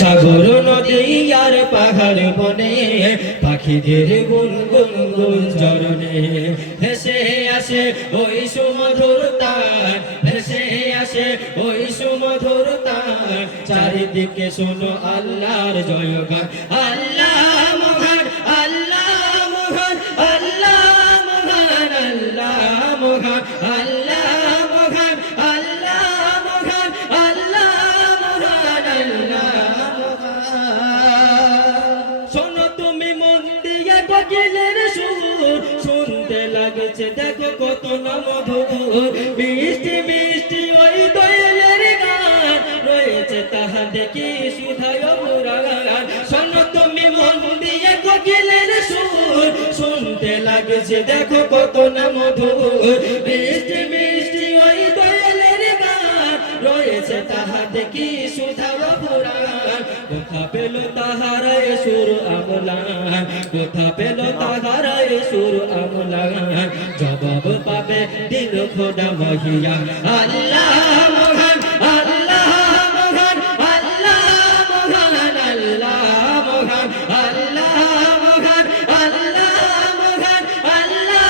সাগর নদী আর পাহাড় বনে, পাখিদের গুন গুন গুন চরণে ভেসে আসে ওই সুমধুর তার, ভেসে আসে ওই সুমধুর তার। চারিদিকে শোনো আল্লাহর জয়গান, আল্লাহ কোকিলের সুর শুনতে লাগছে, দেখো কত না মধুর মিষ্টি মিষ্টি ওই দোয়েলের গান রয়েছে তাহা দেখি সুধায় পুরাণ শোনো তুমি মন দিয়ে কোকিলের সুর শুনতে লাগছে, দেখো কত মিষ্টি মিষ্টি ওই গান রয়েছে তাহা দেখি সুধায় পুরাণ কোথা পেল সুর আমলান কোথা পেল তাহারায় সুর আমলান জবাব পাবে দিল খোদা মহিয়া। আল্লাহ মহান আল্লাহ মহান আল্লাহ মহান আল্লাহ মহান আল্লাহ মহান আল্লাহ মহান আল্লাহ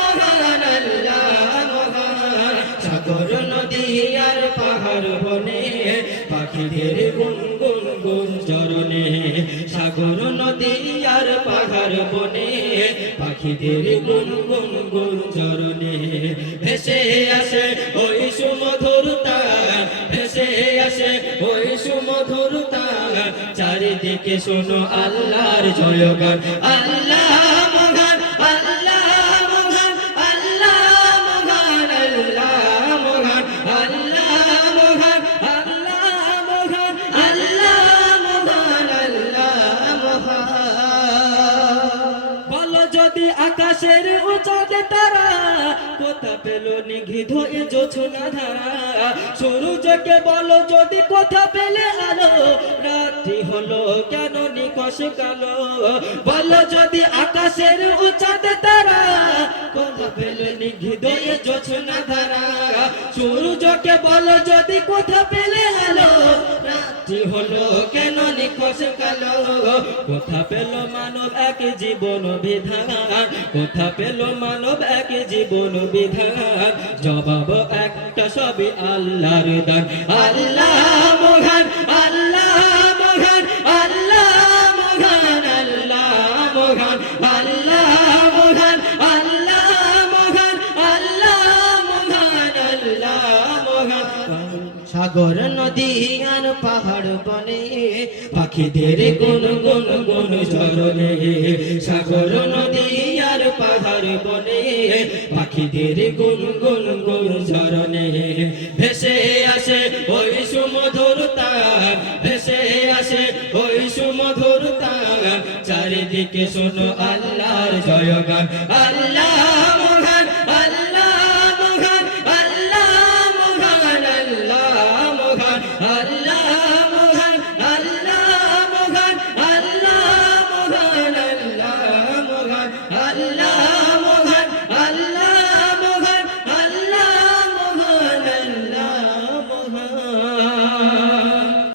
মহান আল্লাহ মহান। সাগর নদী আর পাহাড় বনে পাখিদের গুন গুন চরণে, সাগর নদী আর পাহাড় বনে, পাখিদের গুন গুন গুন চরণে ভেসে আসে ওই সুমধুরতা ভেসে আসে ওই সুমধুরতা চারিদিকে শোনো আল্লাহর জয়গান, আল্লাহ আকাশের উঁচাতে তারা, কোথা পেল নিঘিত হয়ে জোছনা ধারা সূর্যকে বলো, যদি কোথা পেলে আলো, রাত্রি হলো কেন নিকশ কালো? বলো, যদি আকাশের উঁচাতে তারা, কোথা পেল নিঘিত হয়ে জোছনা ধারা সূর্যকে বলো, যদি কোথা পেলে আলো রাত্রি হলো কেন নিখোঁজ কালো? কোথা পেল মানব এক জীবন বিধান। কোথা পেল মানব এক জীবন বিধান। জবাব একটা সবই আল্লাহর দান। আল্লাহ মহান সাগর নদী আর পাহাড় বনে, পাখিদের গুন গুন গুন চরণে। সাগর নদী আর পাহাড় বনে, পাখিদের গুন গুন গুন চরণে। ভেসে আসে ওই সুমধুরতা ভেসে আসে ওই সুমধুরতা চারিদিকে শোনো আল্লাহর জয়গান, আল্লাহ